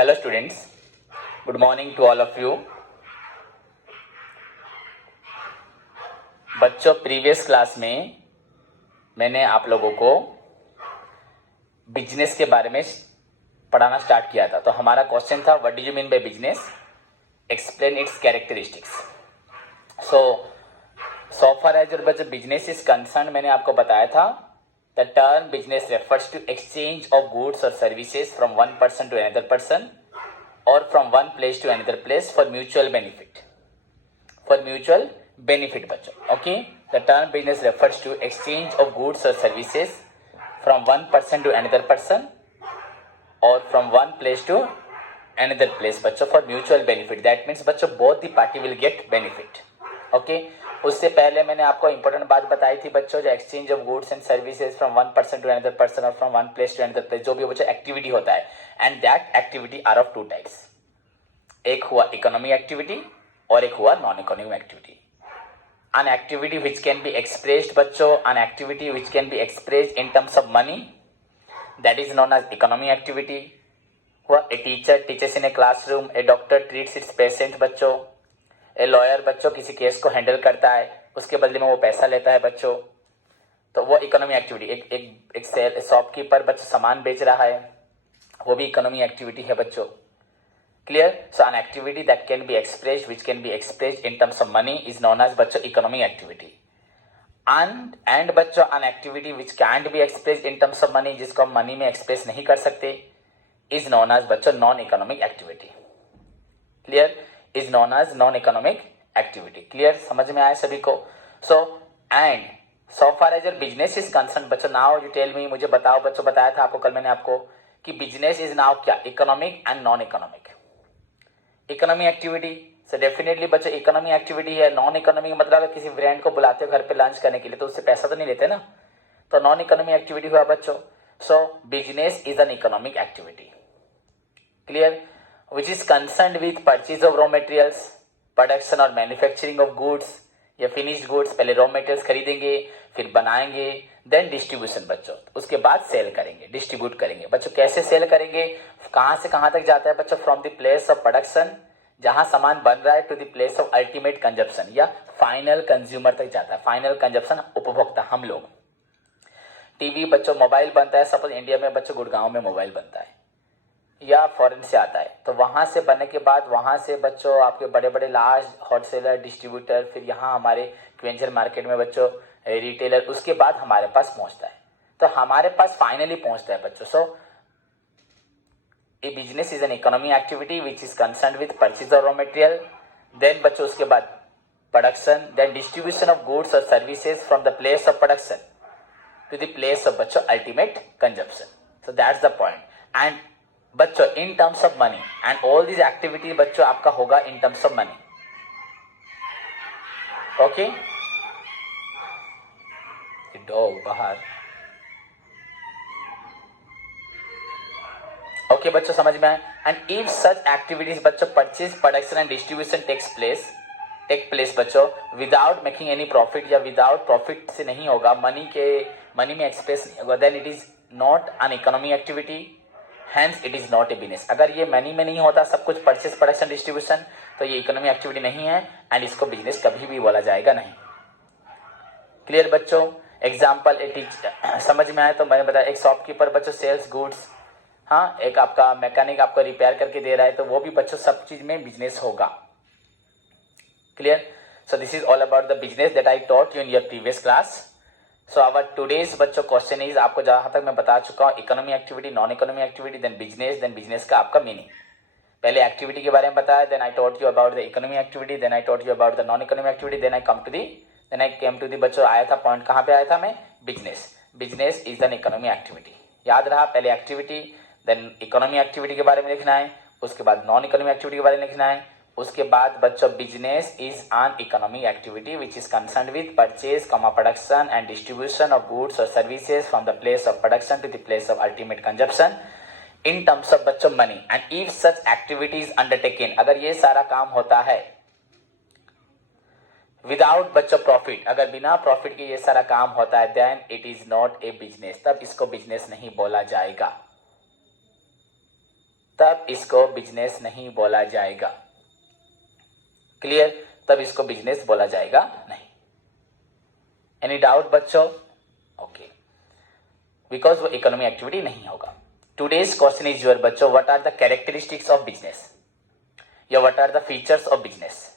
Hello students, good morning to all of you. बच्चों, previous class में मैंने आप लोगों को बिजनेस के बारे में पढ़ाना स्टार्ट किया था. तो हमारा क्वेश्चन था what do you mean by business, explain its characteristics. So far as your बच्चों बिजनेस इज कंसर्न, मैंने आपको बताया था the term business refers to exchange of goods और services from one person to another person or from one place to another place for mutual benefit. For mutual benefit, बच्चों. Okay, the term business refers to exchange of goods or services from one person to another person or from one place to another place, बच्चों, for mutual benefit. That means बच्चों both the party will get benefit. Okay. उससे पहले मैंने आपको important बात बताई थी बच्चों, जो exchange of goods and services from one person to another person और from one place to another place, जो भी बच्चों एक्टिविटी होता है, and that activity are of two types. एक हुआ इकोनॉमिक एक्टिविटी और एक हुआ non economic activity. an activity which can be expressed बच्चों, an activity which can be expressed in terms of money, that is known as economic activity. हुआ a teacher teaches in a classroom, a doctor treats its patient बच्चों, a lawyer बच्चों किसी case को handle करता है, उसके बदले में वो पैसा लेता है बच्चों, तो वो इकोनॉमिक एक्टिविटी. एक शॉपकीपर बच्चों सामान बेच रहा है, वो भी इकोनॉमिक एक्टिविटी है बच्चों. Clear? So an activity that can be expressed, which can be expressed in terms of money, is known as बच्चों इकोनॉमिक एक्टिविटी. एंड बच्चों an activity which can't be expressed in terms of money, जिसको हम money में express नहीं कर सकते, is known as बच्चों non economic activity. Clear? Is known as non economic activity. Clear? समझ में आया सभी को? So far as your business is concern बच्चों, नाउ यू टेल मी, मुझे बताओ बच्चों, बताया था आपको कल मैंने आपको कि बिजनेस इज नाउ क्या, economic and non economic. Economic activity से डेफिनेटली बच्चों इकोनॉमिक एक्टिविटी है. नॉन इकोनॉमिक मतलब अगर किसी फ्रेंड को बुलाते हो घर पे लंच करने के लिए तो उससे पैसा तो नहीं लेते ना, तो नॉन इकोनॉमिक एक्टिविटी हुआ बच्चों. सो business is an economic activity. Clear? which is concerned with purchase of raw materials, production और manufacturing of goods या finished goods. पहले raw materials खरीदेंगे, फिर बनाएंगे, then distribution बच्चों, उसके बाद सेल करेंगे, डिस्ट्रीब्यूट करेंगे. बच्चों कैसे सेल करेंगे, कहाँ से कहाँ तक जाता है बच्चों, from the place of production, जहां सामान बन रहा है, to the place of ultimate consumption, या फाइनल कंज्यूमर तक जाता है. फाइनल कंजप्शन उपभोक्ता हम लोग. टीवी बच्चों, मोबाइल बनता है, सपोज इंडिया में बच्चों गुड़गांव में मोबाइल बनता है या फॉरेन से आता है, तो वहां से बनने के बाद वहां से बच्चों आपके बड़े बड़े लार्ज होलसेलर, डिस्ट्रीब्यूटर, फिर यहाँ हमारे क्वेंचर मार्केट में बच्चों रिटेलर, उसके बाद हमारे पास पहुंचता है. तो हमारे पास फाइनली पहुंचता है बच्चों. So a business is an economic activity which is concern with purchase of raw material, then बच्चों उसके बाद production, then distribution of goods और services from the place of production to the place of बच्चों ultimate consumption. So that's the point. And बच्चों in terms of money, and all this activity बच्चों आपका होगा in terms of money. Okay, dog बाहर. Okay बच्चों, समझ में आए. एंड इफ सच एक्टिविटीज बच्चों purchase, production and distribution take place बच्चों विदाउट मेकिंग एनी प्रॉफिट, या विदाउट प्रॉफिट से नहीं होगा, मनी में एक्सप्रेस नहीं होगा, then it is not an economic activity, hence it is not a business. अगर ये मनी में नहीं होता सब कुछ, परचेस, प्रोडक्शन, डिस्ट्रीब्यूशन, तो ये इकोनॉमिक एक्टिविटी नहीं है, एंड इसको बिजनेस कभी भी बोला जाएगा नहीं. क्लियर बच्चों? एग्जाम्पल समझ में आए तो मैंने बताया, एक शॉपकीपर बच्चों सेल्स गुड्स, हाँ, एक आपका मैकेनिक आपको रिपेयर करके दे रहा है, तो वो भी बच्चों सब चीज में बिजनेस होगा. Clear? So this is all about the business that I taught you in your previous class. So our today's बच्चों क्वेश्चन इज, आपको जहां तक मैं बता चुका हूं, economic activity, non economic activity, then business का आपका मीनिंग. पहले एक्टिविटी के बारे में बताया, then I taught you about the economic activity, then I taught you about the non economic activity, then I came to the बच्चों, आया था पॉइंट, कहां पे आया था मैं, business is an economic activity. याद रहा, पहले एक्टिविटी, देन इकोनॉमिक एक्टिविटी के बारे में लिखना है, उसके बाद नॉन इकोनॉमिक एक्टिविटी के बारे में लिखना है, उसके बाद बच्चों business is an economic activity which is concern with purchase, production and distribution of goods और services from the place of production to the place of ultimate consumption in terms of बच्चों money. And if such activities undertaken, अगर ये सारा काम होता है without बच्चों profit, अगर बिना प्रॉफिट के ये सारा काम होता है, then it is not a business, तब इसको बिजनेस नहीं बोला जाएगा. तब इसको बिजनेस नहीं बोला जाएगा। क्लियर? तब इसको बिजनेस बोला जाएगा नहीं। एनी डाउट बच्चों? ओके, बिकॉज वो इकोनॉमी एक्टिविटी नहीं होगा। टूडेज क्वेश्चन इज योर बच्चों, what are the characteristics of business या what are the features of business.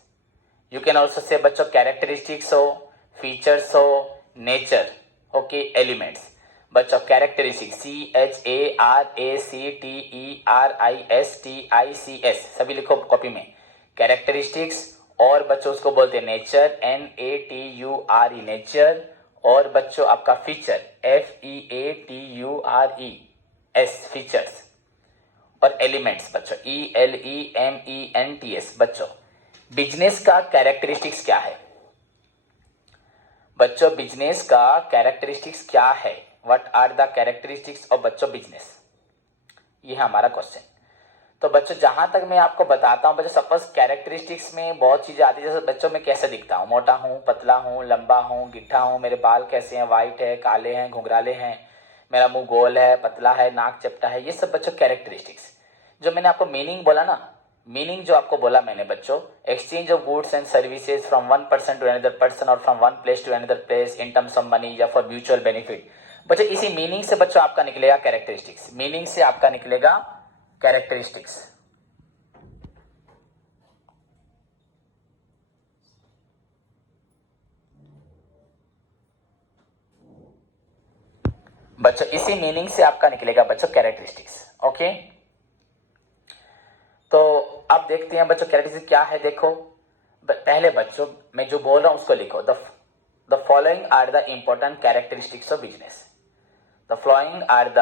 You can also say बच्चों कैरेक्टरिस्टिक्स हो, फीचर्स हो, नेचर, ओके, एलिमेंट्स। बच्चों कैरेक्टरिस्टिक्स CHARACTERISTICS सभी लिखो कॉपी में, कैरेक्टरिस्टिक्स। और बच्चों उसको बोलते हैं नेचर, NATURE नेचर। और बच्चों आपका फीचर FEATURES फीचर्स। और एलिमेंट्स बच्चों ELEMENTS। बच्चों बिजनेस का कैरेक्टरिस्टिक्स क्या है? बच्चों बिजनेस का कैरेक्टरिस्टिक्स क्या है? What are the characteristics of बच्चों बिजनेस, ये है हमारा क्वेश्चन। तो बच्चों जहां तक मैं आपको बताता हूं बच्चों, सपोज कैरेक्टरिस्टिक्स में बहुत चीजें आती है। जैसे बच्चों में कैसे दिखता हूं, मोटा हूं, पतला हूं, लंबा हूं, गिट्ठा हूं, मेरे बाल कैसे हैं, व्हाइट है, काले हैं, घुंघराले हैं, मेरा मुंह गोल है, पतला है, नाक चपटा है, ये सब बच्चों कैरेक्टरिस्टिक्स। जो मैंने आपको मीनिंग बोला ना, मीनिंग जो आपको बोला मैंने बच्चों, exchange of goods and services from one person to another person और from one place to another place in terms of money या फॉर म्यूचुअल बेनिफिट। बच्चों इसी मीनिंग से बच्चों आपका निकलेगा कैरेक्टरिस्टिक्स, मीनिंग से आपका निकलेगा कैरेक्टरिस्टिक्स। बच्चों इसी मीनिंग से आपका निकलेगा बच्चों कैरेक्टरिस्टिक्स। ओके, तो अब देखते हैं बच्चों कैरेक्टरिस्टिक्स क्या है। देखो पहले बच्चों मैं जो बोल रहा हूं उसको लिखो। The following are the important characteristics of business. The following are the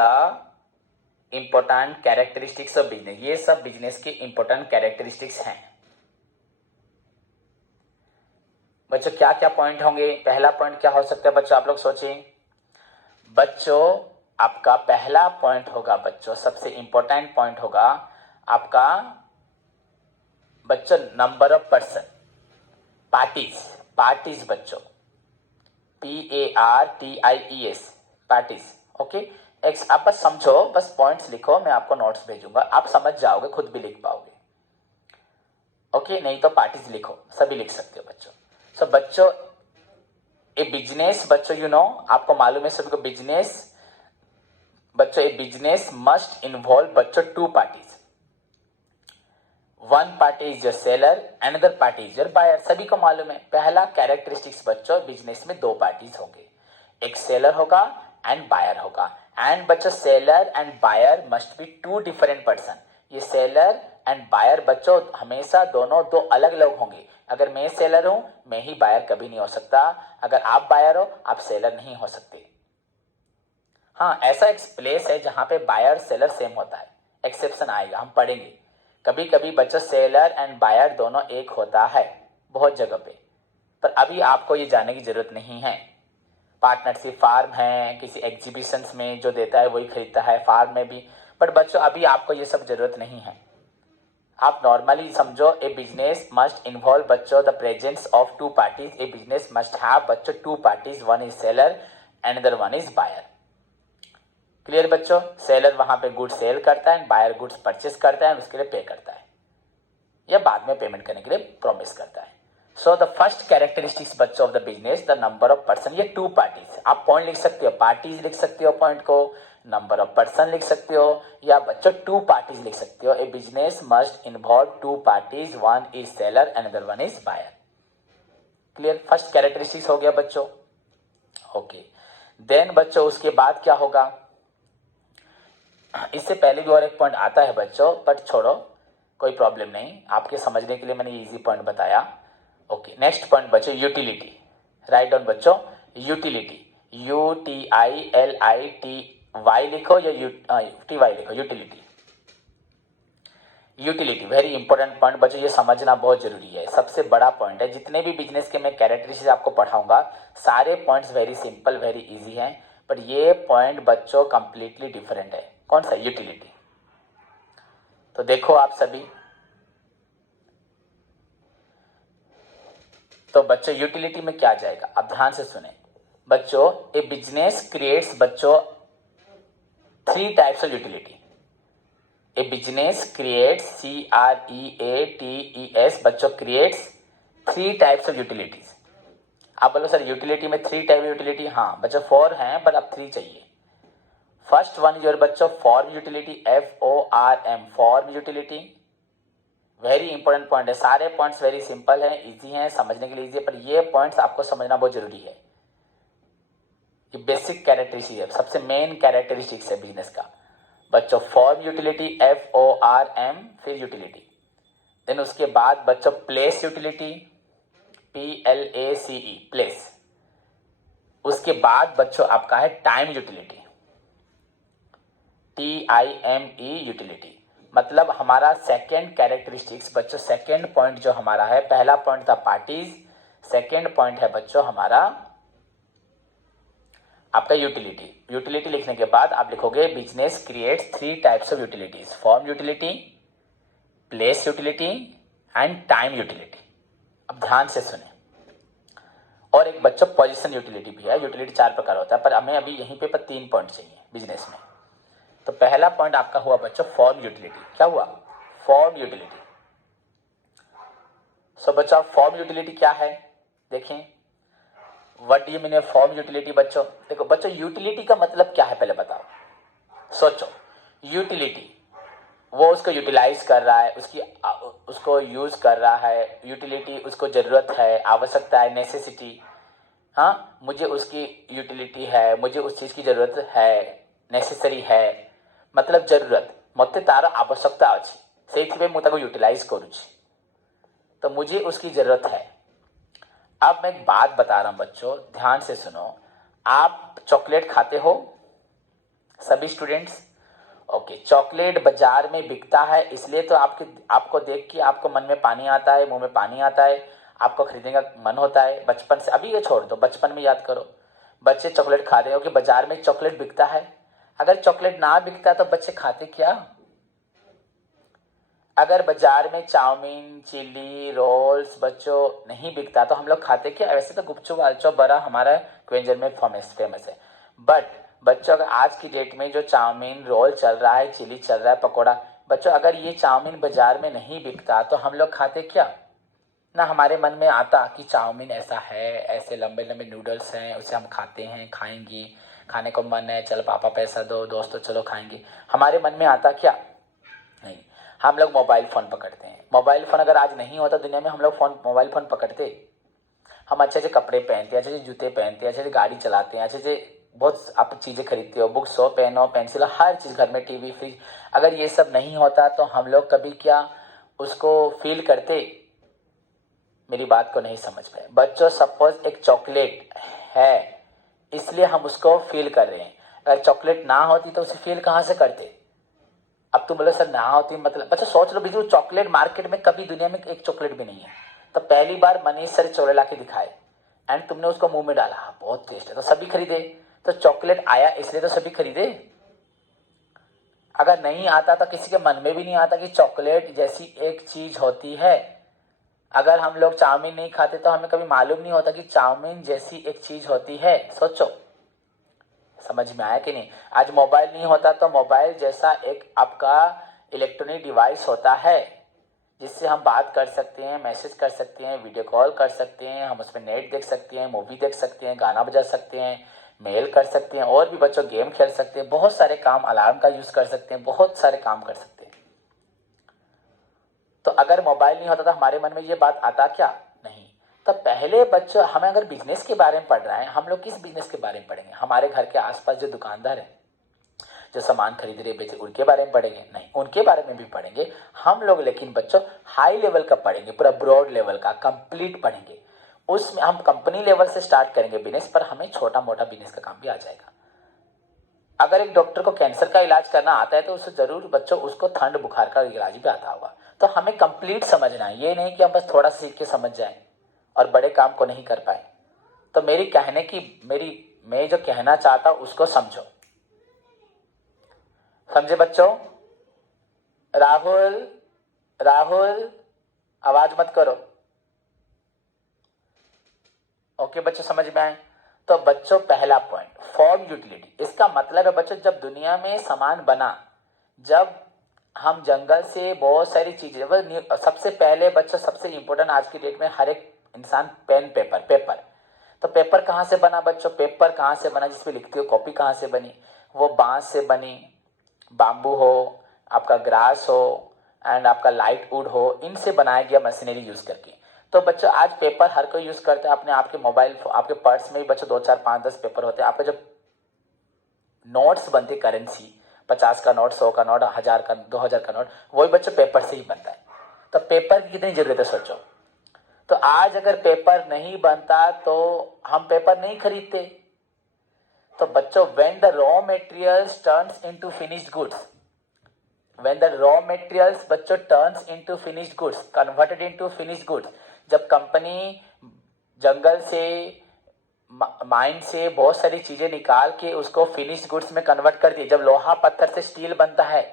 important characteristics of business. ये सब बिजनेस के इंपॉर्टेंट कैरेक्टरिस्टिक्स हैं। बच्चों क्या क्या पॉइंट होंगे? पहला पॉइंट क्या हो सकता है बच्चों, आप लोग सोचिए। बच्चों आपका पहला पॉइंट होगा बच्चों, सबसे इंपॉर्टेंट पॉइंट होगा आपका बच्चों नंबर ऑफ पर्सन, पार्टीज बच्चों, PARTIES पार्टीज। ओके, आप बस समझो, बस पॉइंट्स लिखो, मैं आपको नोट्स भेजूंगा, आप समझ जाओगे, खुद भी लिख पाओगे। ओके, नहीं तो पार्टीज लिखो, सभी लिख सकते हो बच्चों। सो बच्चों ए बिजनेस बच्चों यू नो, आपको मालूम है सभी को बिजनेस बच्चों, ए बिजनेस मस्ट इन्वॉल्व बच्चों two parties. One party is your seller, another party is your buyer. सभी को मालूम है पहला कैरेक्टरिस्टिक्स बच्चों, बिजनेस में दो पार्टीज होंगे, एक सेलर होगा एंड बायर होगा। एंड बच्चों seller and buyer must be two different person. ये सेलर एंड बायर बच्चों हमेशा दोनों दो अलग लोग होंगे। अगर मैं सेलर हूं, मैं ही बायर कभी नहीं हो सकता। अगर आप बायर हो, आप सेलर नहीं हो सकते। हाँ, ऐसा एक प्लेस है जहां पे बायर सेलर सेम होता है, एक्सेप्शन आएगा, हम पढ़ेंगे। कभी कभी बच्चों सेलर एंड बायर दोनों एक होता है बहुत जगह पे, पर अभी आपको ये जानने की जरूरत नहीं है। पार्टनरशिप फार्म है, किसी एग्जीबिशंस में जो देता है वही खरीदता है, फार्म में भी। बट बच्चों अभी आपको ये सब जरूरत नहीं है। आप नॉर्मली समझो, ए बिजनेस मस्ट इन्वॉल्व बच्चों the presence of two parties. A business must have बच्चों two parties, one is seller and other one is buyer. Clear बच्चों? सेलर वहां पे गुड्स सेल करता है, बायर गुड्स परचेस करता है, उसके लिए पे करता है या बाद में पेमेंट करने के लिए प्रॉमिस करता है। सो द फर्स्ट कैरेक्टरिस्टिक्स बच्चों of the business, the number of person, ये टू पार्टीज। आप पॉइंट लिख सकते हो, पार्टीज लिख सकते हो पॉइंट को, नंबर ऑफ पर्सन लिख सकते हो, या बच्चों टू पार्टीज लिख सकते हो। A business must involve two parties, one is seller and other one is buyer. Clear? First characteristics हो गया बच्चों। ओके, देन बच्चों उसके बाद क्या होगा? इससे पहले भी और एक पॉइंट आता है बच्चों, बट छोड़ो, कोई प्रॉब्लम नहीं, आपके समझने के लिए मैंने इजी पॉइंट बताया। ओके, नेक्स्ट पॉइंट बच्चों यूटिलिटी। राइट डाउन बच्चों, यूटिलिटी, UTILITY लिखो या TY लिखो, utility. Utility very important point बच्चों, ये समझना बहुत जरूरी है, सबसे बड़ा पॉइंट है। जितने भी बिजनेस के मैं कैरेक्टरिस्टिक्स आपको पढ़ाऊंगा, सारे points very simple, very easy हैं, पर ये पॉइंट बच्चों कंप्लीटली डिफरेंट है। कौन सा? यूटिलिटी। तो देखो आप सभी, तो बच्चों यूटिलिटी में क्या जाएगा, अब ध्यान से सुने बच्चों। ए बिजनेस क्रिएट्स बच्चों three types of utility. A business creates, CREATES बच्चों, क्रिएट्स 3 टाइप्स ऑफ यूटिलिटीज। आप बोलो सर यूटिलिटी में 3 टाइप यूटिलिटी, हाँ बच्चों 4 हैं पर अब 3 चाहिए। फर्स्ट वन योर बच्चों form utility, FORM, form utility. Very important point है, सारे पॉइंट्स वेरी सिंपल हैं, इजी हैं, समझने के लिए इजी है, पर ये पॉइंट्स आपको समझना बहुत जरूरी है। ये बेसिक कैरेक्टरिस्टिक है, सबसे मेन कैरेक्टरिस्टिक्स है बिजनेस का बच्चों। फॉर्म यूटिलिटी, FORM, फिर यूटिलिटी। देन उसके बाद बच्चों प्लेस यूटिलिटी, PLACE, प्लेस। उसके बाद बच्चों आपका है टाइम यूटिलिटी, TIME यूटिलिटी। मतलब हमारा सेकेंड कैरेक्टरिस्टिक्स बच्चों, सेकेंड पॉइंट जो हमारा है, पहला पॉइंट था पार्टीज, सेकेंड पॉइंट है बच्चों हमारा आपका यूटिलिटी। यूटिलिटी लिखने के बाद आप लिखोगे business creates 3 types of utilities, form utility, place utility and time utility. अब ध्यान से सुने। और एक बच्चों पोजीशन यूटिलिटी भी है। यूटिलिटी 4 प्रकार होता है पर हमें अभी यहीं पे 3 पॉइंट चाहिए बिजनेस में। तो पहला पॉइंट आपका हुआ बच्चों फॉर्म यूटिलिटी। क्या हुआ? Form utility. सो बच्चों फॉर्म यूटिलिटी क्या है देखें, what do you mean form utility बच्चों? देखो बच्चों यूटिलिटी का मतलब क्या है पहले बताओ, सोचो। यूटिलिटी वो उसको यूटिलाइज कर रहा है, उसको यूज कर रहा है। यूटिलिटी उसको जरूरत है, आवश्यकता है, नेसेसिटी। हाँ मुझे उसकी यूटिलिटी है, मुझे उस चीज की जरूरत है, नेसेसरी है, मतलब जरूरत मत तार आवश्यकता अच्छी से मुझे यूटिलाइज करुच्ची, तो मुझे उसकी जरूरत है। अब मैं एक बात बता रहा हूं बच्चों, ध्यान से सुनो। आप चॉकलेट खाते हो सभी स्टूडेंट्स? ओके, चॉकलेट बाजार में बिकता है, इसलिए तो आपको देख के आपको मन में पानी आता है, मुंह में पानी आता है, आपको खरीदने का मन होता है बचपन से। अभी ये छोड़ दो, बचपन में याद करो, बच्चे चॉकलेट खा रहे हो कि बाजार में चॉकलेट बिकता है। अगर चॉकलेट ना बिकता तो बच्चे खाते क्या? अगर बाजार में चाउमीन, चिल्ली, रोल्स बच्चों नहीं बिकता तो हम लोग खाते क्या? वैसे तो गुपचुप, आलचौप, बड़ा हमारा क्वेंजर में फेमस है, बट बच्चों अगर आज की डेट में जो चाउमीन, रोल चल रहा है, चिल्ली चल रहा है, पकौड़ा, बच्चों अगर ये चाउमीन बाजार में नहीं बिकता तो हम लोग खाते क्या? ना हमारे मन में आता कि चाउमीन ऐसा है, ऐसे लंबे लंबे नूडल्स हैं, उसे हम खाते हैं, खाएंगे, खाने को मन है, चलो पापा पैसा दो, दोस्तों चलो खाएंगे। हमारे मन में आता क्या? नहीं। हम लोग मोबाइल फोन पकड़ते हैं। मोबाइल फोन अगर आज नहीं होता दुनिया में, हम लोग मोबाइल फोन पकड़ते। हम अच्छे अच्छे कपड़े पहनते हैं, अच्छे अच्छे जूते पहनते हैं, अच्छे अच्छे गाड़ी चलाते हैं, अच्छे अच्छे बहुत आप चीजें खरीदते हो, बुक्स हो, पेन हो, पेंसिल, हर चीज घर में, टीवी, फ्रिज। अगर ये सब नहीं होता तो हम लोग कभी क्या उसको फील करते? मेरी बात को नहीं समझ पाए बच्चों। सपोज एक चॉकलेट है इसलिए हम उसको फील कर रहे हैं, अगर चॉकलेट ना होती तो उसे फील कहां से करते? अब तुम बोले सर ना होती मतलब, बच्चा सोच लो बिल्कुल, चॉकलेट मार्केट में कभी दुनिया में एक चॉकलेट भी नहीं है, तो पहली बार मनीष सर चोले ला के दिखाए एंड तुमने उसको मुंह में डाला, हाँ बहुत टेस्ट है, तो सभी खरीदे। तो चॉकलेट आया इसलिए तो सभी खरीदे। अगर नहीं आता तो किसी के मन में भी नहीं आता कि चॉकलेट जैसी एक चीज होती है। अगर हम लोग चाउमीन नहीं खाते तो हमें कभी मालूम नहीं होता कि चाउमीन जैसी एक चीज होती है। सोचो, समझ में आया कि नहीं? आज मोबाइल नहीं होता तो मोबाइल जैसा एक आपका इलेक्ट्रॉनिक डिवाइस होता है जिससे हम बात कर सकते हैं, मैसेज कर सकते हैं, वीडियो कॉल कर सकते हैं, हम उसमें नेट देख सकते हैं, मूवी देख सकते हैं, गाना बजा सकते हैं, मेल कर सकते हैं, और भी बच्चों गेम खेल सकते हैं, बहुत सारे काम, अलार्म का यूज कर सकते हैं, बहुत सारे काम कर सकते हैं। तो अगर मोबाइल नहीं होता तो हमारे मन में ये बात आता क्या? नहीं। तो पहले बच्चों हमें अगर बिजनेस के बारे में पढ़ रहे हैं, हम लोग किस बिजनेस के बारे में पढ़ेंगे? हमारे घर के आसपास जो दुकानदार हैं, जो सामान खरीद रहे बेचे, उनके बारे में पढ़ेंगे? नहीं, उनके बारे में भी पढ़ेंगे हम लोग, लेकिन बच्चों हाई लेवल का पढ़ेंगे, पूरा ब्रॉड लेवल का कंप्लीट पढ़ेंगे। उसमें हम कंपनी लेवल से स्टार्ट करेंगे बिजनेस, पर हमें छोटा मोटा बिजनेस का काम भी आ जाएगा। अगर एक डॉक्टर को कैंसर का इलाज करना आता है तो उसे जरूर बच्चों उसको ठंड बुखार का इलाज भी आता होगा। तो हमें कंप्लीट समझना है, ये नहीं कि हम बस थोड़ा सीख के समझ जाएं और बड़े काम को नहीं कर पाए। तो मैं जो कहना चाहता हूं उसको समझो, समझे बच्चों? राहुल, राहुल आवाज मत करो। ओके बच्चों, समझ में आए? तो बच्चों पहला पॉइंट फॉर्म यूटिलिटी, इसका मतलब है बच्चों जब दुनिया में सामान बना, जब हम जंगल से बहुत सारी चीजें, सबसे पहले बच्चा, सबसे इंपॉर्टेंट आज की डेट में हर एक इंसान, पेन, पेपर। तो पेपर कहाँ से बना बच्चों? पेपर कहाँ से बना जिसपे लिखते हो? कॉपी कहाँ से बनी? वो बांस से बनी, बाम्बू हो, आपका ग्रास हो, एंड आपका लाइट वुड हो, इनसे बनाया गया मशीनरी यूज करके। तो बच्चों आज पेपर हर कोई यूज करता है अपने, आपके मोबाइल, आपके पर्स में भी बच्चों 2 4 5 10 पेपर होते हैं। आपका जब नोट्स बनते, करेंसी, 50 का नोट, 100 का नोट, 1000 का, 2000 का नोट, वही बच्चों पेपर से ही बनता है। तो पेपर की कितनी जरूरत है सोचो। तो आज अगर पेपर नहीं बनता तो हम पेपर नहीं खरीदते। तो बच्चों when the raw materials turns into finished goods, when the raw materials बच्चों turns into finished goods, converted into finished goods, जब कंपनी जंगल से, माइन से बहुत सारी चीजें निकाल के उसको फिनिश गुड्स में कन्वर्ट कर दी। जब लोहा पत्थर से स्टील बनता है,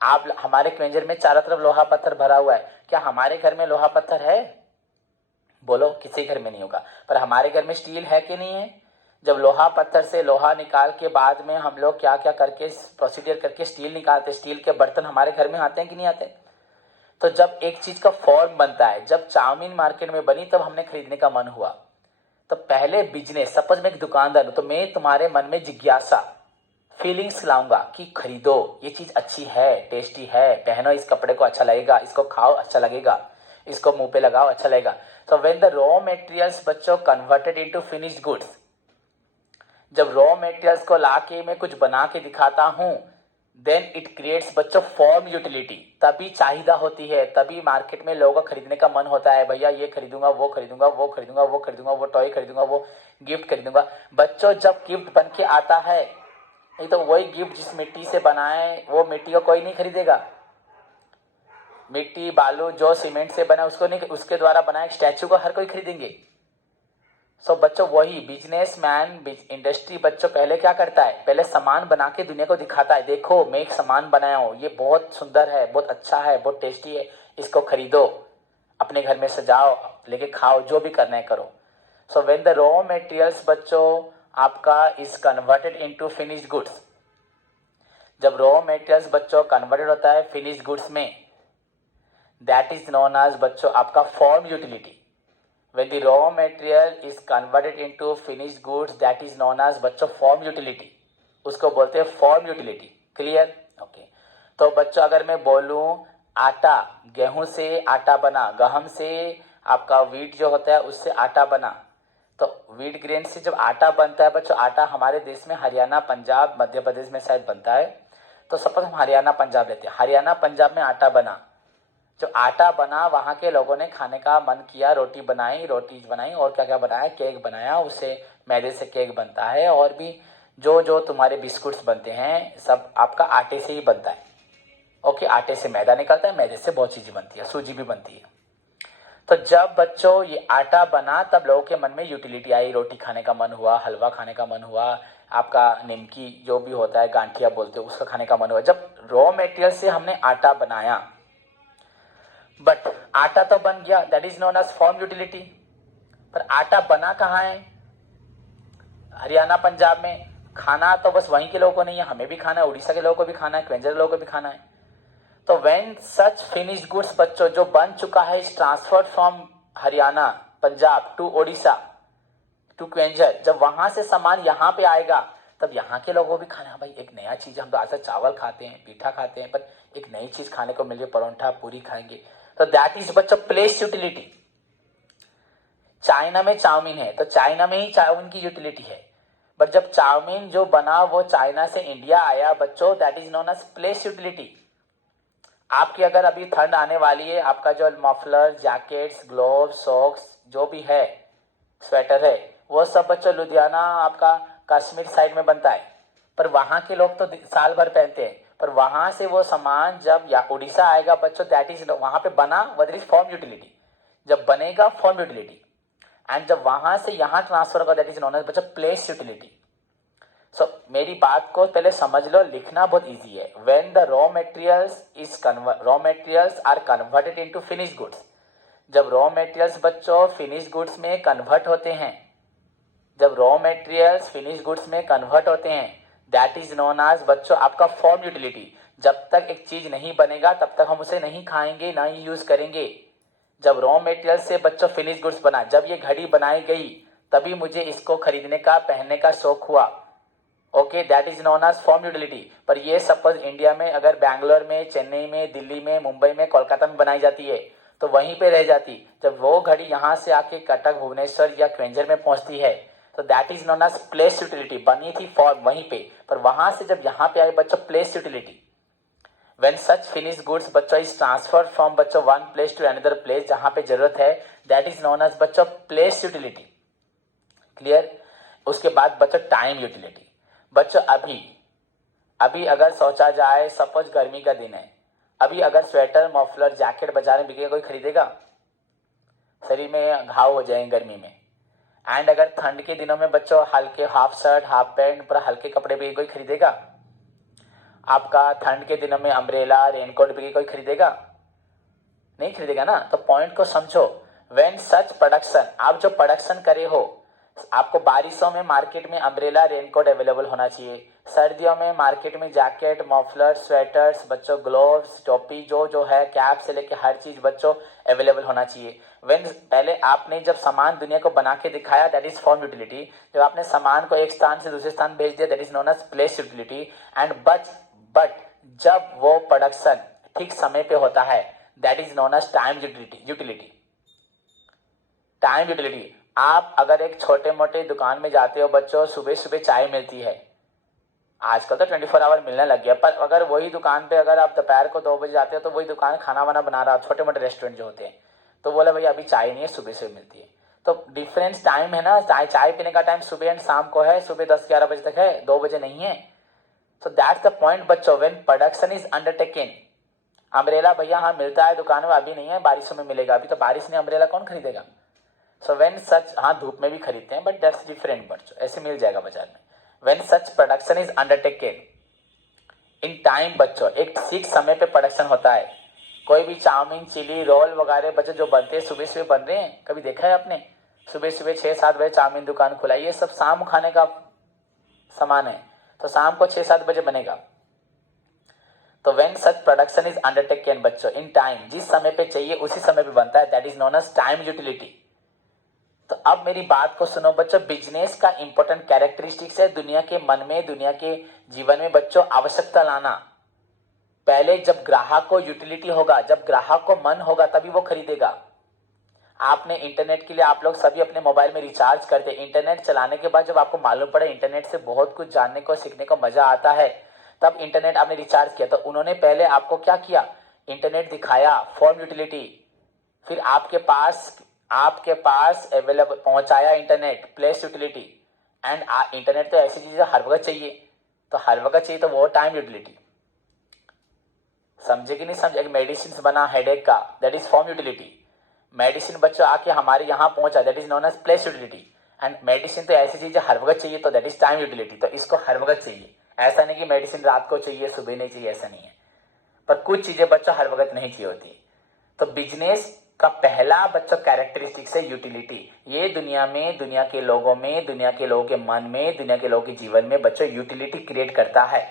आप, हमारे क्वेंजर में चारों तरफ लोहा पत्थर भरा हुआ है, क्या हमारे घर में लोहा पत्थर है? बोलो, किसी घर में नहीं होगा, पर हमारे घर में स्टील है कि नहीं है? जब लोहा पत्थर से लोहा निकाल के बाद में हम लोग क्या क्या करके, प्रोसीजर करके स्टील निकालते, स्टील के बर्तन हमारे घर में आते हैं कि नहीं आते? तो जब एक चीज का फॉर्म बनता है, जब चाउमीन मार्केट में बनी तब हमने खरीदने का मन हुआ। तो पहले बिजनेस, सपोज मैं एक दुकानदार हूं, तो मैं तुम्हारे मन में जिज्ञासा, फीलिंग्स लाऊंगा कि खरीदो, ये चीज अच्छी है, टेस्टी है, पहनो इस कपड़े को, अच्छा लगेगा, इसको खाओ अच्छा लगेगा, इसको मुंह पे लगाओ अच्छा लगेगा। तो व्हेन द रॉ मटेरियल्स बच्चों कन्वर्टेड इनटू फिनिश्ड गुड्स, जब रॉ मटेरियल्स को लाके मैं कुछ बना के दिखाता हूं, देन इट क्रिएट्स बच्चों फॉर्म यूटिलिटी, तभी चाहिदा होती है, तभी मार्केट में लोगों का खरीदने का मन होता है, भैया ये खरीदूंगा, वो खरीदूंगा, वो खरीदूंगा, वो खरीदूंगा, वो टॉय खरीदूंगा, वो गिफ्ट खरीदूंगा। बच्चों जब गिफ्ट बन के आता है, नहीं तो वही गिफ्ट जिस मिट्टी से बनाए वो मिट्टी को कोई नहीं खरीदेगा। मिट्टी बालू जो सीमेंट से बना उसको नहीं, उसके द्वारा बनाए स्टैचू को हर कोई खरीदेंगे। सो बच्चों वही बिजनेसमैन, इंडस्ट्री बच्चों पहले क्या करता है, पहले सामान बना के दुनिया को दिखाता है, देखो मैं एक सामान बनाया हूं, ये बहुत सुंदर है, बहुत अच्छा है, बहुत टेस्टी है, इसको खरीदो, अपने घर में सजाओ, लेके खाओ, जो भी करना है करो। So when the raw materials बच्चों आपका is converted into finished goods, जब रॉ मटेरियल्स बच्चों कन्वर्टेड होता है फिनिश्ड गुड्स में, दैट इज नोन एज बच्चों आपका form utility. When the raw material is converted into finished goods, that is known as बच्चों form utility, उसको बोलते हैं form utility। क्लियर? ओके। तो बच्चों अगर मैं बोलूं आटा, गेहूं से आटा बना, गहम से आपका वीट जो होता है उससे आटा बना, तो वीट ग्रेन से जब आटा बनता है बच्चों, आटा हमारे देश में हरियाणा, पंजाब, मध्य प्रदेश में शायद बनता है। तो सपोज हम हरियाणा पंजाब लेते हैं, हरियाणा पंजाब में आटा बना, जो आटा बना वहां के लोगों ने खाने का मन किया, रोटी बनाई, रोटी बनाई और क्या क्या बनाया, केक बनाया, उससे मैदे से केक बनता है, और भी जो जो तुम्हारे बिस्कुट्स बनते हैं सब आपका आटे से ही बनता है। ओके, आटे से मैदा निकलता है, मैदे से बहुत चीजें बनती है, सूजी भी बनती है। तो जब बच्चों ये आटा बना तब लोगों के मन में यूटिलिटी आई, रोटी खाने का मन हुआ, हलवा खाने का मन हुआ, आपका निमकी जो भी होता है, गांठिया बोलते हो, उसका खाने का मन हुआ। जब रॉ मटेरियल से हमने आटा बनाया, बट आटा तो बन गया, that is known as form utility, पर आटा बना कहाँ है? हरियाणा पंजाब में। खाना तो बस वहीं के लोगों को नहीं है, हमें भी खाना है, उड़ीसा के लोगों को भी खाना है, क्वेंजर लोगों को भी खाना है। तो व्हेन सच फिनिश गुड्स बच्चों जो बन चुका है is transferred from Haryana Punjab to Odisha to consumer, जब वहां से सामान यहाँ पे आएगा तब यहाँ के लोगों को भी खाना है, भाई एक नया चीज, हम तो आज तक चावल खाते हैं, पीठा खाते हैं, पर एक नई चीज खाने को मिल रही है, परोठा पूरी खाएंगे। तो दैट इज बच्चों प्लेस यूटिलिटी। चाइना में चाउमीन है तो चाइना में ही चाउमीन की यूटिलिटी है, बट जब चाउमीन जो बना वो चाइना से इंडिया आया बच्चों, that is known as place utility. आपकी अगर अभी ठंड आने वाली है, आपका जो मफलर, जैकेट्स, ग्लोव्स, सॉक्स जो भी है, स्वेटर है, वो सब बच्चों लुधियाना आपका कश्मीर साइड में बनता है, पर वहां के लोग तो साल भर पहनते हैं, पर वहां से वो सामान जब या उड़ीसा आएगा बच्चों, दैट इज वहां पे बना, दैट इज फॉर्म यूटिलिटी। जब बनेगा फॉर्म यूटिलिटी, एंड जब वहां से यहाँ ट्रांसफर होगा दैट इज नोन एज बच्चों प्लेस यूटिलिटी। सो मेरी बात को पहले समझ लो, लिखना बहुत इजी है। When the raw materials are converted into finish goods, जब रॉ मटेरियल्स बच्चों फिनिश गुड्स में कन्वर्ट होते हैं, जब रॉ मटेरियल्स फिनिश गुड्स में कन्वर्ट होते हैं, दैट इज नोन एज बच्चों आपका फॉर्म यूटिलिटी। जब तक एक चीज नहीं बनेगा तब तक हम उसे नहीं खाएंगे, ना ही यूज करेंगे। जब रॉ मटेरियल से बच्चों फिनिश गुड्स बना, जब ये घड़ी बनाई गई तभी मुझे इसको खरीदने का, पहनने का शौक हुआ। Okay, that is known as form utility. पर ये सपोज इंडिया में अगर बैंगलोर में, चेन्नई में, दिल्ली में, मुंबई में, कोलकाता में बनाई जाती है तो वहीं पे रह जाती। जब वो घड़ी यहाँ से आके कटक, भुवनेश्वर या क्वेंजर में पहुंचती है तो that is known as place utility. बनी थी फॉर्म वहीं पे, पर वहां से जब यहाँ पे आई बच्चों place utility. When such finished goods बच्चों is transferred from बच्चों one place to another place, जहां पे जरूरत है, that is known as बच्चों place utility। क्लियर। उसके बाद बच्चों टाइम यूटिलिटी। बच्चों अभी अगर सोचा जाए, सपोज गर्मी का दिन है, अभी अगर स्वेटर, मफलर, जैकेट बाजार में बिकेगा, कोई खरीदेगा? शरीर में घाव हो जाएंगे गर्मी में। एंड अगर ठंड के दिनों में बच्चों हल्के हाफ शर्ट, हाफ पैंट, पूरा हल्के कपड़े भी कोई खरीदेगा? आपका ठंड के दिनों में अम्ब्रेला, रेनकोट भी कोई खरीदेगा? नहीं खरीदेगा ना। तो पॉइंट को समझो। व्हेन सच प्रोडक्शन, आप जो प्रोडक्शन करे हो, आपको बारिशों में मार्केट में अम्ब्रेला, रेनकोट अवेलेबल होना चाहिए। सर्दियों में मार्केट में जैकेट, मफलर, स्वेटर्स, बच्चों ग्लोव्स, टोपी, जो है, कैप से लेके हर चीज बच्चों अवेलेबल होना चाहिए। व्हेन पहले आपने जब सामान दुनिया को बना के दिखाया, दैट इज फॉर्म यूटिलिटी। जब आपने सामान को एक स्थान से दूसरे स्थान भेज दिया, that is known as place utility. And but जब वो प्रोडक्शन ठीक समय पे होता है, that is known as time utility. Time utility. आप अगर एक छोटे मोटे दुकान में जाते हो बच्चों, सुबह सुबह चाय मिलती है। आजकल तो 24 आवर मिलने लग गया, पर अगर वही दुकान पे अगर आप दोपहर को 2 बजे जाते हो तो वही दुकान खाना वाना बना रहा, छोटे मोटे रेस्टोरेंट जो होते हैं, तो बोला भैया अभी चाय नहीं है, सुबह से मिलती है। तो डिफरेंस टाइम है ना। चाय पीने का टाइम सुबह एंड शाम को है, सुबह 10-11 बजे तक है, 2 बजे नहीं है। So that's the point बच्चों, when production is undertaken। Umbrella भैया हाँ मिलता है दुकान में, अभी नहीं है, बारिशों में मिलेगा। अभी तो बारिश नहीं, अम्ब्रेला कौन खरीदेगा? सो व्हेन सच, हाँ धूप में भी खरीदते हैं, बट दैट्स डिफरेंट बच्चों, ऐसे मिल जाएगा बाजार में। When such production is undertaken in time बच्चों, एक ठीक समय पे प्रोडक्शन होता है। कोई भी चाउमीन, चिली, रोल वगैरह बच्चों जो बनते हैं सुबह सुबह बन रहे हैं, कभी देखा है आपने? सुबह सुबह 6-7 बजे चाउमीन दुकान खुला, ये सब शाम खाने का सामान है, तो शाम को 6-7 बजे बनेगा। तो when such production is undertaken बच्चों इन टाइम, जिस समय पे चाहिए उसी समय पे बनता है, that is known as time utility. तो अब मेरी बात को सुनो बच्चों, बिजनेस का इंपॉर्टेंट कैरेक्टरिस्टिक्स है दुनिया के मन में, दुनिया के जीवन में बच्चों आवश्यकता लाना। पहले जब ग्राहक को यूटिलिटी होगा, जब ग्राहक को मन होगा, तभी वो खरीदेगा। आपने इंटरनेट के लिए, आप लोग सभी अपने मोबाइल में रिचार्ज करते हैं। इंटरनेट चलाने के बाद जब आपको मालूम पड़ा इंटरनेट से बहुत कुछ जानने को, सीखने को मजा आता है, तब इंटरनेट आपने रिचार्ज किया। तो उन्होंने पहले आपको क्या किया? इंटरनेट दिखाया, फॉर्म यूटिलिटी। फिर आपके पास अवेलेबल पहुंचाया internet, place utility. And internet तो ऐसी चीज हर वक्त चाहिए, तो हर वक्त चाहिए तो वो टाइम यूटिलिटी। समझे कि नहीं समझे? एक मेडिसिन बना हेडेक का, that is form utility. Medicine बच्चों आके हमारे यहाँ पहुंचा, that is known as place utility. And medicine तो ऐसी चीज है हर वक्त चाहिए, तो दैट इज टाइम यूटिलिटी। तो इसको हर वक्त चाहिए, ऐसा नहीं कि मेडिसिन रात को चाहिए, सुबह नहीं चाहिए, ऐसा नहीं है। पर कुछ चीजें बच्चों हर वक्त नहीं चाहिए होती। तो बिजनेस का पहला बच्चों कैरेक्टरिस्टिक्स है यूटिलिटी। ये दुनिया में, दुनिया के लोगों में, दुनिया के लोगों के मन में, दुनिया के लोगों के जीवन में बच्चों यूटिलिटी क्रिएट करता है।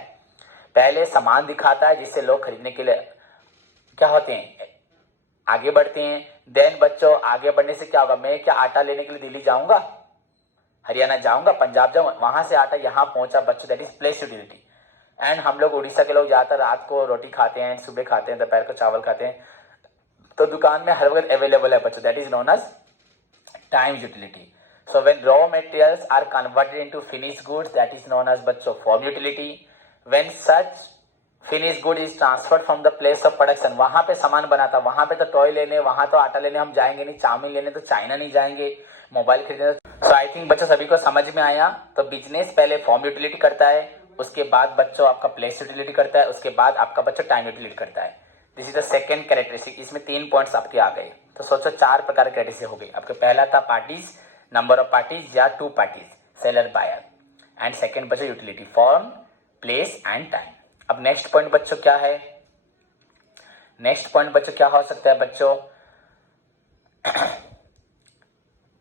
पहले सामान दिखाता है जिससे लोग खरीदने के लिए क्या होते हैं, आगे बढ़ते हैं। देन बच्चों आगे बढ़ने से क्या होगा? मैं क्या आटा लेने के लिए दिल्ली जाऊंगा, हरियाणा जाऊंगा, पंजाब जाऊंगा, वहां से आटा यहाँ पहुंचा बच्चों, that is place utility. And हम लोग उड़ीसा के लोग ज्यादातर रात को रोटी खाते हैं, सुबह खाते हैं, दोपहर को चावल खाते हैं, तो दुकान में हर वक्त अवेलेबल है बच्चों, that is known as time utility. So when raw materials are converted into finished goods, that is known as बच्चों form utility. When such finish good is transferred from the place of production, वहां पे सामान बना था, वहां पे तो toy लेने, वहां तो आटा लेने हम जाएंगे नहीं, चाउमीन लेने तो चाइना नहीं जाएंगे, मोबाइल खरीदने। सो आई थिंक बच्चों सभी को समझ में आया। तो बिजनेस पहले फॉर्म यूटिलिटी करता है, उसके बाद बच्चों आपका प्लेस यूटिलिटी करता है, उसके बाद आपका बच्चों टाइम यूटिलिटी करता है। This is the second characteristic. इसमें 3 पॉइंट्स आपके आ गए। तो सोचो 4 प्रकार के कैरेक्टरिस्टिक हो गए आपके। पहला था पार्टीज, नंबर ऑफ पार्टीज या 2 parties, seller buyer. And second बच्चों utility, form, place and time. अब नेक्स्ट पॉइंट बच्चों क्या है? नेक्स्ट पॉइंट बच्चों क्या हो सकता है बच्चों?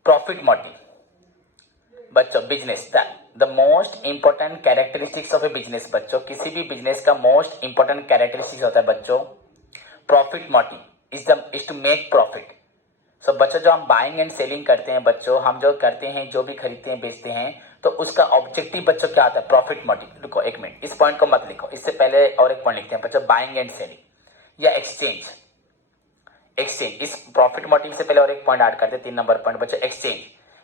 Profit motive. बच्चों business, the most important characteristics of a business बच्चों, किसी भी बिजनेस का मोस्ट इंपॉर्टेंट कैरेक्टरिस्टिक्स होता है बच्चों profit motive is to make profit. So बच्चों जो हम बाइंग एंड सेलिंग करते हैं बच्चों, हम जो करते हैं, जो भी खरीदते हैं बेचते हैं, तो उसका ऑब्जेक्टिव बच्चों क्या आता है? Profit motive. रुको एक मिनट, इस पॉइंट को मत लिखो, इससे पहले और एक पॉइंट लिखते हैं बच्चों, बाइंग एंड सेलिंग या एक्सचेंज। एक्सचेंज, इस प्रॉफिट मोटिव से पहले और एक पॉइंट ऐड करते हैं, 3 नंबर पॉइंट बच्चों, exchange.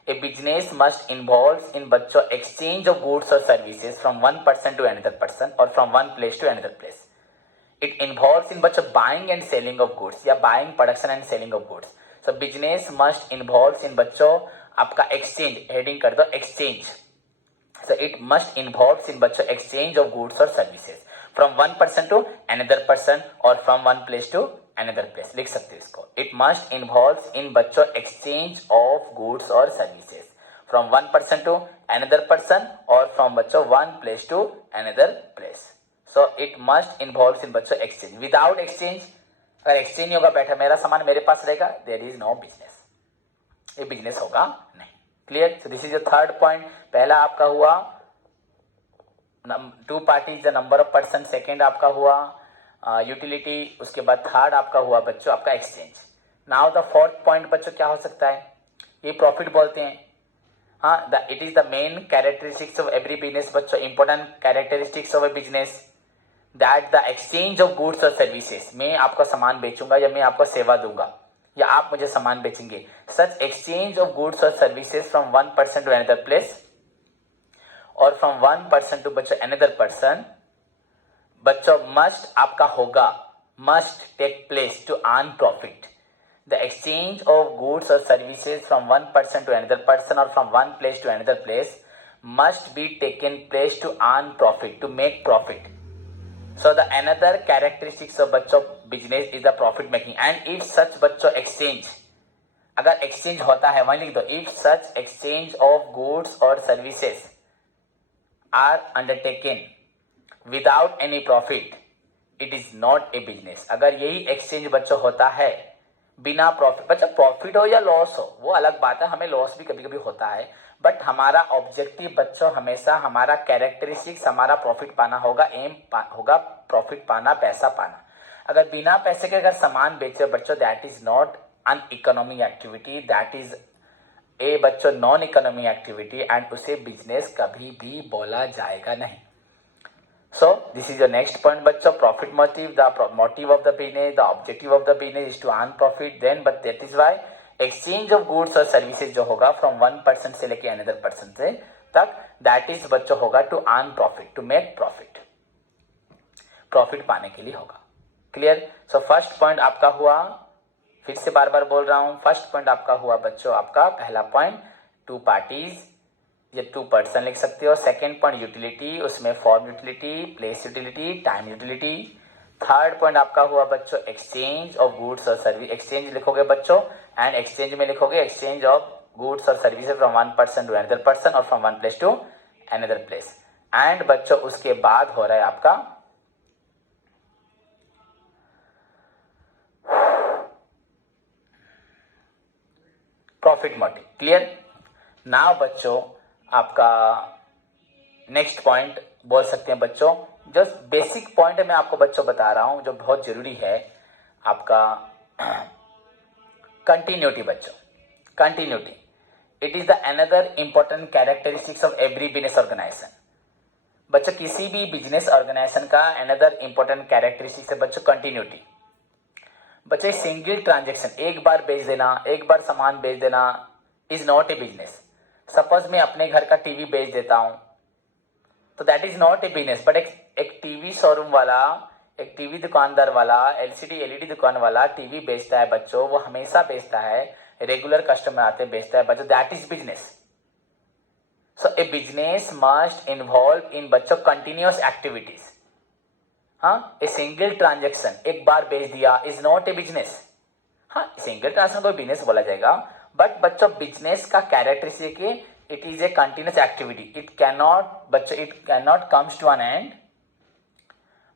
A business must involve in बच्चों एक्सचेंज ऑफ गुड्स और services from one person to another person और from one place to another place. It involves in बच्चों buying and selling of goods या buying, production and selling of goods. So business must involves in बच्चों आपका exchange, heading कर दो exchange. So it must involves in बच्चों exchange of goods or services from one person to another person or from one place to another place. लिख सकते हो इसको. It must involves in बच्चों exchange of goods or services from one person to another person or from बच्चों one place to another place. So it must involves in बच्चों exchange. Without exchange, अगर exchange नहीं होगा, बैठा मेरा सामान मेरे पास रहेगा, there is no business. ये बिजनेस होगा नहीं. Clear? So this is your third point. पहला आपका हुआ two parties the number of person, second आपका हुआ यूटिलिटी, उसके बाद थर्ड आपका हुआ बच्चों आपका exchange. Now the fourth point बच्चों क्या हो सकता है? ये प्रॉफिट बोलते हैं. हाँ, it is the main characteristics of every business बच्चों, important characteristics of a business that the exchange of goods और सर्विसेज. मैं आपको सामान बेचूंगा या मैं आपको सेवा दूंगा या आप मुझे सामान बेचेंगे. सच एक्सचेंज ऑफ गुड्स और services from one person to another place और फ्रॉम वन पर्सन टू बच्चों अनदर पर्सन बच्चों मस्ट आपका होगा, must take place to earn profit. The exchange of goods और services from one person to another person और from one place to another place must be taken place to earn profit, to make profit. So the another characteristics of बच्चों business is the profit making. And if such बच्चों exchange, अगर exchange होता है वहीं लिख दो, if such exchange of goods or services are undertaken without any profit, it is not a business. अगर यही exchange बच्चों होता है बिना प्रॉफिट, बच्चा प्रॉफिट हो या लॉस हो वो अलग बात है, हमें लॉस भी कभी कभी होता है, बट हमारा ऑब्जेक्टिव बच्चों हमेशा, हमारा कैरेक्टरिस्टिक्स हमारा प्रॉफिट पाना होगा, एम होगा प्रॉफिट पाना, पैसा पाना. अगर बिना पैसे के अगर सामान बेचे बच्चों, that is not an economic activity, that is ए बच्चों नॉन इकोनॉमिक एक्टिविटी एंड उसे बिजनेस कभी भी बोला जाएगा नहीं. So this is your next point बच्चों, profit motive, the motive of the business, the objective of the business is to earn profit. Then but that is why exchange of goods और services जो होगा from one person से लेके another person से तक, that is बच्चों होगा to earn profit, to make profit, profit पाने के लिए होगा. Clear? So first point आपका हुआ, फिर से बार बार बोल रहा हूँ, फर्स्ट पॉइंट आपका हुआ बच्चों, आपका पहला पॉइंट टू पार्टीज या टू पर्सन लिख सकते हो. सेकेंड पॉइंट यूटिलिटी, उसमें form utility, place utility, time utility. Third point आपका हुआ बच्चों एक्सचेंज ऑफ गुड्स और सर्विस, एक्सचेंज लिखोगे बच्चों, एंड एक्सचेंज में लिखोगे एक्सचेंज ऑफ गुड्स और services from one person to another person और from one place to another place. And बच्चों उसके बाद हो रहा है आपका प्रॉफिट मोटिव. क्लियर? नाउ बच्चों आपका नेक्स्ट पॉइंट बोल सकते हैं बच्चों, जस्ट बेसिक पॉइंट मैं आपको बच्चों बता रहा हूं जो बहुत जरूरी है आपका, कंटिन्यूटी बच्चों. Continuity, it is the another important characteristics of every business organisation. बच्चों किसी भी बिजनेस ऑर्गेनाइजेशन का अनदर इंपॉर्टेंट कैरेक्टरिस्टिक्स है बच्चों कंटिन्यूटी. बच्चों सिंगल ट्रांजेक्शन, एक बार बेच देना, एक बार सामान बेच देना is not a business. Suppose मैं अपने घर का टीवी बेच देता हूं तो that is not a business, but एक टीवी शोरूम वाला, एक टीवी दुकानदार वाला, एलसीडी एलईडी दुकान वाला टीवी बेचता है बच्चों, वो हमेशा बेचता है, रेगुलर कस्टमर आते बेचता है बच्चों, that is business. So a business must involve in बच्चों कंटिन्यूअस एक्टिविटीज. हाँ, ए सिंगल ट्रांजेक्शन एक बार बेच दिया इज नॉट ए बिजनेस. हाँ, सिंगल ट्रांजेक्शन को बिजनेस बोला जाएगा, बट बच्चों बिजनेस का कैरेक्टरिस्टिक है it is a continuous activity. It can not बच्चों, it can not comes to an end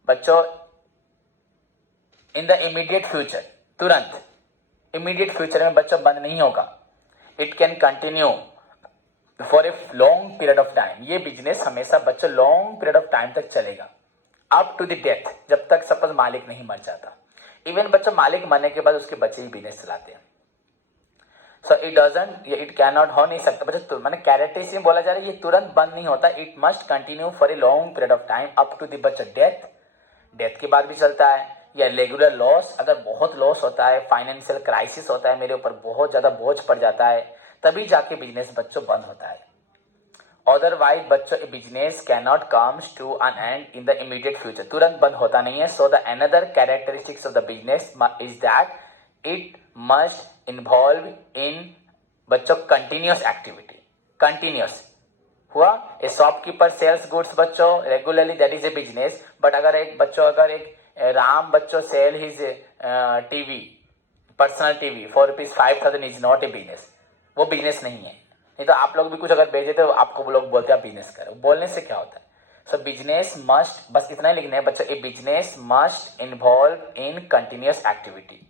बच्चों इन द इमीडिएट फ्यूचर. तुरंत इमीडिएट फ्यूचर में बच्चों बंद नहीं होगा. It can continue for a long period of time. ये बिजनेस हमेशा बच्चों लॉन्ग पीरियड ऑफ टाइम तक चलेगा, अप टू द डेथ, जब तक सपोज मालिक नहीं मर जाता। इवन बच्चों मालिक मरने के बाद उसके बच्चे ही बिजनेस चलाते हैं। So it doesn't, it can not, हो नहीं सकता बच्चों, मैंने कैरेक्टरिस्टिक में बोला जा रहा है ये तुरंत बंद नहीं होता। It must continue for a long period of time up to the बच्चों डेथ, डेथ के बाद भी चलता है। या रेगुलर लॉस, अगर बहुत लॉस होता है, फाइनेंशियल क्राइसिस होता है, मेरे ऊपर बहुत ज्यादा बोझ पड़ जाता है, तभी जाके बिजनेस बच्चों बंद होता है। अदरवाइज बच्चों a business can not comes to an end in the immediate future, तुरंत बंद होता नहीं है। So the another characteristics of the business is that it must involve in बच्चों कंटिन्यूअस एक्टिविटी। कंटिन्यूअस हुआ, ए शॉपकीपर सेल्स गुड्स बच्चों regularly, that is a business. But अगर एक बच्चों, अगर एक राम बच्चों sell his TV, personal TV for ₹5,000 is not a business, वो बिजनेस नहीं है। नहीं तो आप लोग भी कुछ अगर भेजे तो आपको वो लोग बोलते हैं बिजनेस करो, बोलने से क्या होता है। सो बिजनेस मस्ट, बस इतना ही लिखना है बच्चों, a business must involve in continuous activity.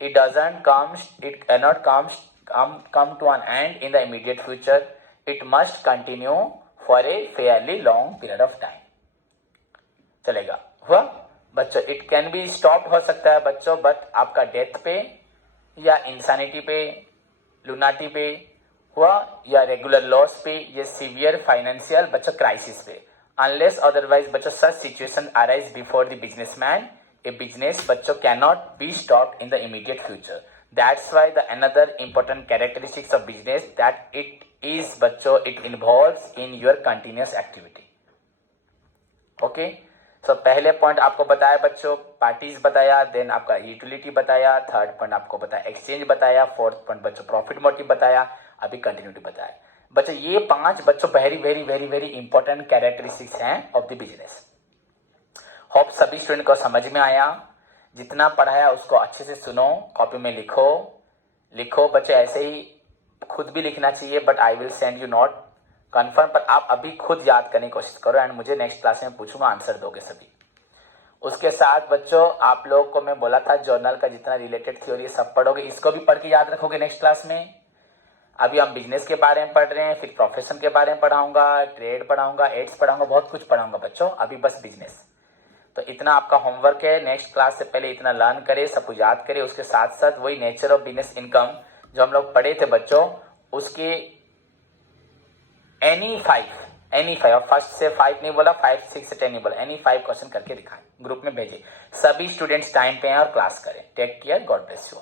It doesn't comes, it cannot come to an end in the immediate future. It must continue for a fairly long period of time. चलेगा, हुआ बच्चों। It can be stop हो सकता है बच्चों, but आपका death पे या इंसानिटी पे, लुनाटी पे हुआ, या रेगुलर लॉस पे, या सीवियर फाइनेंशियल बच्चों क्राइसिस पे, अनलेस अदरवाइज बच्चों such situation arise before the businessman, a business बच्चों cannot be stopped in the immediate future. That's why the another important characteristics of business that it is बच्चों it involves in your continuous activity. Okay? So पहले point आपको बताया बच्चों, parties बताया, then आपका utility बताया, third point आपको बताया एक्सचेंज बताया, फोर्थ पॉइंट बच्चों प्रॉफिट मोटिव बताया, अभी कंटिन्यूटी बताया। बच्चों ये 5 बच्चों very very very very important characteristics हैं ऑफ द बिजनेस। होप सभी स्टूडेंट को समझ में आया। जितना पढ़ाया उसको अच्छे से सुनो, कॉपी में लिखो बच्चे, ऐसे ही खुद भी लिखना चाहिए, but I will send you note confirm, पर आप अभी खुद याद करने की कोशिश करो एंड मुझे नेक्स्ट क्लास में पूछूंगा, आंसर दोगे सभी। उसके साथ बच्चों आप लोग को मैं बोला था जर्नल का जितना रिलेटेड थ्योरी सब पढ़ोगे, इसको भी पढ़ के याद रखोगे नेक्स्ट क्लास में। अभी हम बिजनेस के बारे में पढ़ रहे हैं, फिर प्रोफेशन के बारे में पढ़ाऊंगा, ट्रेड पढ़ाऊंगा, एड्स पढ़ाऊंगा, बहुत कुछ पढ़ाऊंगा बच्चों, अभी बस बिजनेस। तो इतना आपका होमवर्क है, नेक्स्ट क्लास से पहले इतना लर्न करे, सब कुछ याद करे। उसके साथ साथ वही नेचर ऑफ बिजनेस इनकम जो हम लोग पढ़े थे बच्चों, उसके एनी फाइव, फर्स्ट से 5 नहीं बोला, 5, 6 से 10 नहीं बोला, एनी 5 क्वेश्चन करके दिखाएं, ग्रुप में भेजिए। सभी स्टूडेंट्स टाइम पे हैं और क्लास करें। Take care, God bless you.